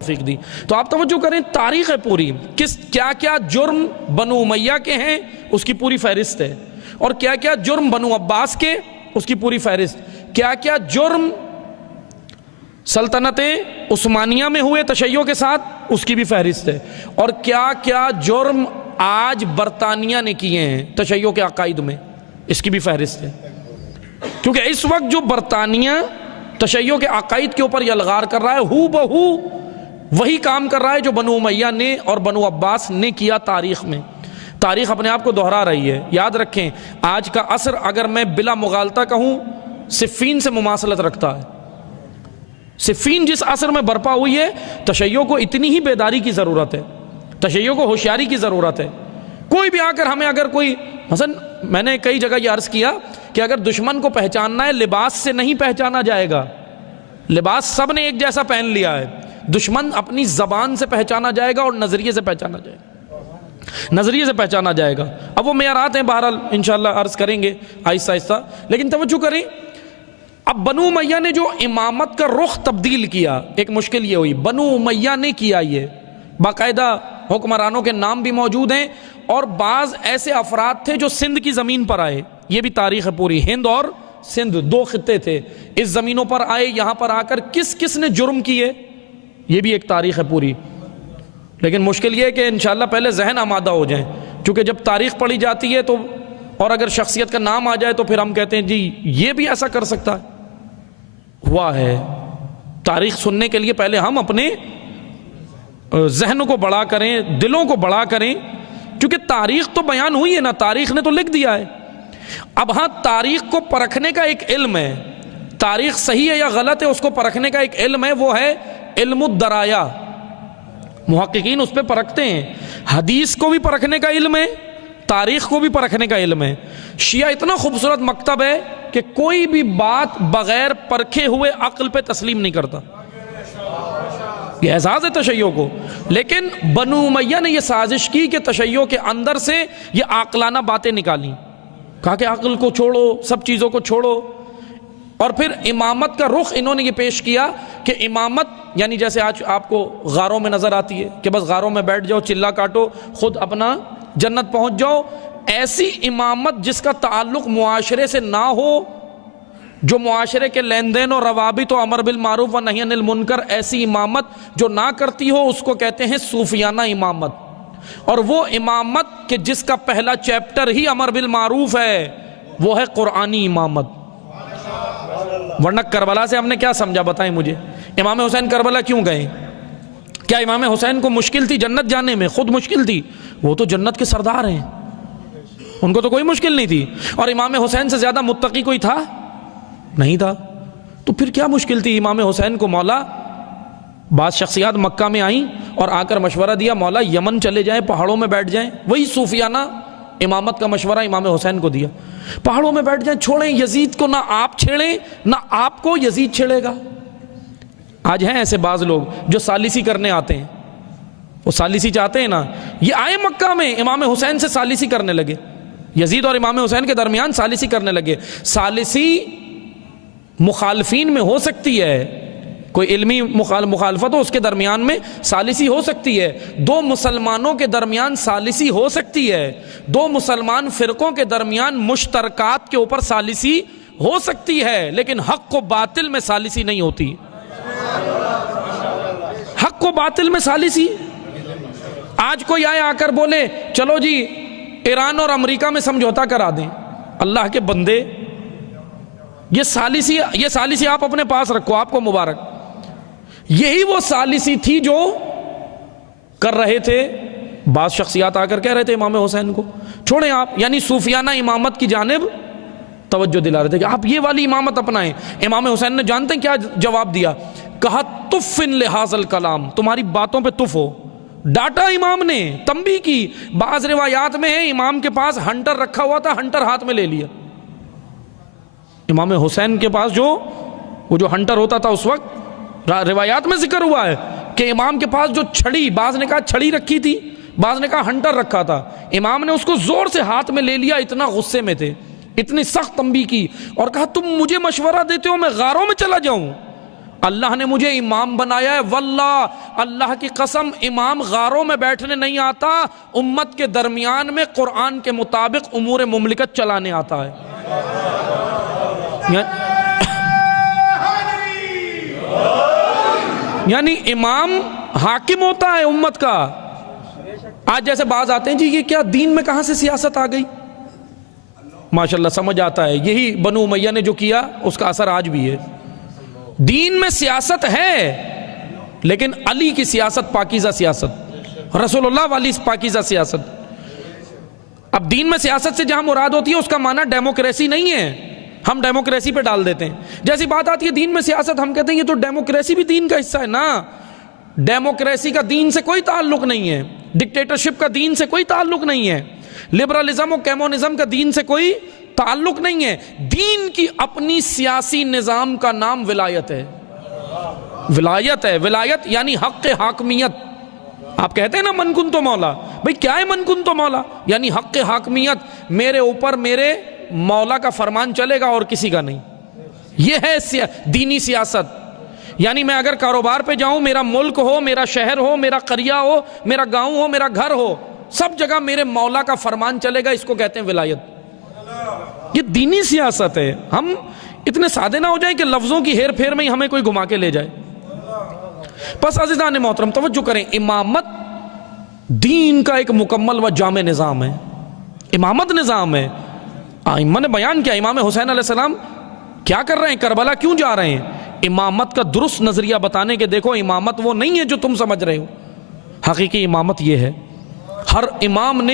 توفیق دی۔ تو آپ توجہ کریں، تاریخ ہے پوری، کیا کیا جرم بنو امیہ کے ہیں اس کی پوری فہرست ہے، اور کیا کیا جرم بنو عباس کے اس کی پوری فہرست، کیا کیا جرم سلطنت عثمانیہ میں ہوئے تشیع کے ساتھ اس کی بھی فہرست ہے، اور کیا کیا جرم آج برطانیہ نے کیے ہیں تشیع کے عقائد میں، اس کی بھی فہرست ہے۔ کیونکہ اس وقت جو برطانیہ تشیع کے عقائد کے اوپر یلغار کر رہا ہے، ہو بہو وہی کام کر رہا ہے جو بنو امیہ نے اور بنو عباس نے کیا تاریخ میں۔ تاریخ اپنے آپ کو دہرا رہی ہے۔ یاد رکھیں، آج کا عصر اگر میں بلا مغالطہ کہوں صفین سے مماثلت رکھتا ہے۔ صفین جس عصر میں برپا ہوئی ہے، تشیع کو اتنی ہی بیداری کی ضرورت ہے، تشیع کو ہوشیاری کی ضرورت ہے۔ کوئی بھی آ کر ہمیں اگر کوئی، مثلا میں نے کئی جگہ یہ عرض کیا کہ اگر دشمن کو پہچاننا ہے لباس سے نہیں پہچانا جائے گا، لباس سب نے ایک جیسا پہن لیا ہے، دشمن اپنی زبان سے پہچانا جائے گا اور نظریے سے پہچانا جائے گا، نظریے سے پہچانا جائے گا۔ اب وہ معیارات ہیں، بہرحال انشاءاللہ عرض کریں گے آہستہ آہستہ، لیکن توجہ کریں، اب بنو امیہ نے جو امامت کا رخ تبدیل کیا، ایک مشکل یہ ہوئی، بنو امیہ نے کیا، یہ باقاعدہ حکمرانوں کے نام بھی موجود ہیں، اور بعض ایسے افراد تھے جو سندھ کی زمین پر آئے، یہ بھی تاریخ ہے پوری، ہند اور سندھ دو خطے تھے، اس زمینوں پر آئے، یہاں پر آ کر کس کس نے جرم کیے، یہ بھی ایک تاریخ ہے پوری۔ لیکن مشکل یہ ہے کہ انشاءاللہ پہلے ذہن آمادہ ہو جائیں، کیونکہ جب تاریخ پڑھی جاتی ہے تو، اور اگر شخصیت کا نام آ جائے تو پھر ہم کہتے ہیں جی یہ بھی ایسا کر سکتا ہے، ہوا ہے۔ تاریخ سننے کے لیے پہلے ہم اپنے ذہنوں کو بڑا کریں، دلوں کو بڑا کریں، کیونکہ تاریخ تو بیان ہوئی ہے نا، تاریخ نے تو لکھ دیا ہے۔ اب ہاں تاریخ کو پرکھنے کا ایک علم ہے، تاریخ صحیح ہے یا غلط ہے اس کو پرکھنے کا ایک علم ہے، وہ ہے علم الدرایا، محققین اس پہ پرکھتے ہیں۔ حدیث کو بھی پرکھنے کا علم ہے، تاریخ کو بھی پرکھنے کا علم ہے۔ شیعہ اتنا خوبصورت مکتب ہے کہ کوئی بھی بات بغیر پرکھے ہوئے عقل پہ تسلیم نہیں کرتا، یہ اعزاز ہے تشیع کو۔ لیکن بنو امیہ نے یہ سازش کی کہ تشیع کے اندر سے یہ عاقلانہ باتیں نکالیں، کہا کہ عقل کو چھوڑو، سب چیزوں کو چھوڑو، اور پھر امامت کا رخ انہوں نے یہ پیش کیا کہ امامت یعنی جیسے آج آپ کو غاروں میں نظر آتی ہے کہ بس غاروں میں بیٹھ جاؤ، چلا کاٹو، خود اپنا جنت پہنچ جاؤ، ایسی امامت جس کا تعلق معاشرے سے نہ ہو، جو معاشرے کے لین دین اور روابط و امر بالمعروف و نہی عن المنکر، ایسی امامت جو نہ کرتی ہو، اس کو کہتے ہیں صوفیانہ امامت۔ اور وہ امامت کہ جس کا پہلا چیپٹر ہی امر بالمعروف ہے، وہ ہے قرآنی امامت۔ ورنہ کربلا سے ہم نے کیا سمجھا، بتائیں مجھے، امام حسین کربلا کیوں گئے؟ کیا امام حسین کو مشکل تھی جنت جانے میں؟ خود مشکل تھی، وہ تو جنت کے سردار ہیں، ان کو تو کوئی مشکل نہیں تھی۔ اور امام حسین سے زیادہ متقی کوئی تھا؟ نہیں تھا، تو پھر کیا مشکل تھی امام حسین کو؟ مولا، بعض شخصیات مکہ میں آئیں اور آ کر مشورہ دیا مولا یمن چلے جائیں، پہاڑوں میں بیٹھ جائیں، وہی صوفیانہ امامت کا مشورہ امام حسین کو دیا، پہاڑوں میں بیٹھ جائیں، چھوڑیں یزید کو، نہ آپ چھیڑیں نہ آپ کو یزید چھیڑے گا۔ آج ہیں ایسے بعض لوگ جو ثالثی کرنے آتے ہیں، وہ ثالثی چاہتے ہیں نا، یہ آئے مکہ میں امام حسین سے ثالثی کرنے لگے، یزید اور امام حسین کے درمیان ثالثی کرنے لگے۔ ثالثی مخالفین میں ہو سکتی ہے، کوئی علمی مخالفت ہو اس کے درمیان میں ثالثی ہو سکتی ہے، دو مسلمانوں کے درمیان ثالثی ہو سکتی ہے، دو مسلمان فرقوں کے درمیان مشترکات کے اوپر ثالثی ہو سکتی ہے، لیکن حق و باطل میں ثالثی نہیں ہوتی۔ حق و باطل میں ثالثی، آج کوئی آئے آ کر بولے چلو جی ایران اور امریکہ میں سمجھوتا کرا دیں، اللہ کے بندے، یہ ثالثی آپ اپنے پاس رکھو، آپ کو مبارک۔ یہی وہ ثالثی تھی جو کر رہے تھے بعض شخصیات، آ کر کہہ رہے تھے امام حسین کو چھوڑیں آپ، یعنی صوفیانہ امامت کی جانب توجہ دلا رہے تھے کہ آپ یہ والی امامت اپنائیں۔ امام حسین نے جانتے ہیں کیا جواب دیا؟ کہا تفن لہذا الکلام، تمہاری باتوں پہ تف ہو۔ ڈاٹا امام نے، تنبیہ کی۔ بعض روایات میں ہے امام کے پاس ہنٹر رکھا ہوا تھا، ہنٹر ہاتھ میں لے لیا۔ امام حسین کے پاس وہ جو ہنٹر ہوتا تھا اس وقت، روایات میں ذکر ہوا ہے کہ امام کے پاس جو چھڑی، بعض نے کہا چھڑی رکھی تھی، بعض نے کہا ہنٹر رکھا تھا، امام نے اس کو زور سے ہاتھ میں لے لیا، اتنا غصے میں تھے، اتنی سخت تنبیہ کی، اور کہا تم مجھے مشورہ دیتے ہو میں غاروں میں چلا جاؤں؟ اللہ نے مجھے امام بنایا ہے، واللہ اللہ کی قسم امام غاروں میں بیٹھنے نہیں آتا، امت کے درمیان میں قرآن کے مطابق امور مملکت چلانے آتا ہے۔ یعنی امام حاکم ہوتا ہے امت کا۔ آج جیسے بعض آتے ہیں جی یہ کیا دین میں کہاں سے سیاست آ گئی، ماشاءاللہ سمجھ آتا ہے یہی بنو امیہ نے جو کیا اس کا اثر آج بھی ہے۔ دین میں سیاست ہے لیکن علی کی سیاست پاکیزہ سیاست، رسول اللہ والی پاکیزہ سیاست۔ اب دین میں سیاست سے جہاں مراد ہوتی ہے اس کا معنی ڈیموکریسی نہیں ہے، ہم ڈیموکریسی پہ ڈال دیتے ہیں۔ جیسی بات آتی ہے دین میں سیاست، ہم کہتے ہیں یہ تو ڈیموکریسی بھی دین کا حصہ ہے نا۔ ڈیموکریسی کا دین سے کوئی تعلق نہیں ہے، ڈکٹیٹرشپ کا دین سے کوئی تعلق نہیں ہے، لبرلزم و کیمونزم کا دین سے کوئی تعلق نہیں ہے۔ دین کی اپنی سیاسی نظام کا نام ولایت ہے۔ ولایت ہے، ولایت یعنی حق حاکمیت۔ آپ کہتے ہیں نا من کن تو مولا، بھئی کیا ہے من کن تو مولا؟ یعنی حق حاکمیت، میرے اوپر میرے مولا کا فرمان چلے گا اور کسی کا نہیں۔ یہ ہے دینی سیاست۔ یعنی میں اگر کاروبار پہ جاؤں، میرا ملک ہو، میرا شہر ہو، میرا قریہ ہو، میرا گاؤں ہو، میرا گھر ہو، سب جگہ میرے مولا کا فرمان چلے گا، اس کو کہتے ہیں ولایت۔ یہ دینی سیاست ہے۔ ہم اتنے سادے نہ ہو جائیں کہ لفظوں کی ہیر پھیر میں ہی ہمیں کوئی گھما کے لے جائے۔ پس عزیزان محترم توجہ کریں، امامت دین کا ایک مکمل و جامع نظام ہے، امامت نظام ہے۔ ائمہ نے بیان کیا، امام حسین علیہ السلام کیا کر رہے ہیں، کربلا کیوں جا رہے ہیں، امامت کا درست نظریہ بتانے کے دیکھو امامت وہ نہیں ہے جو تم سمجھ رہے ہو، حقیقی امامت یہ ہے۔ ہر امام نے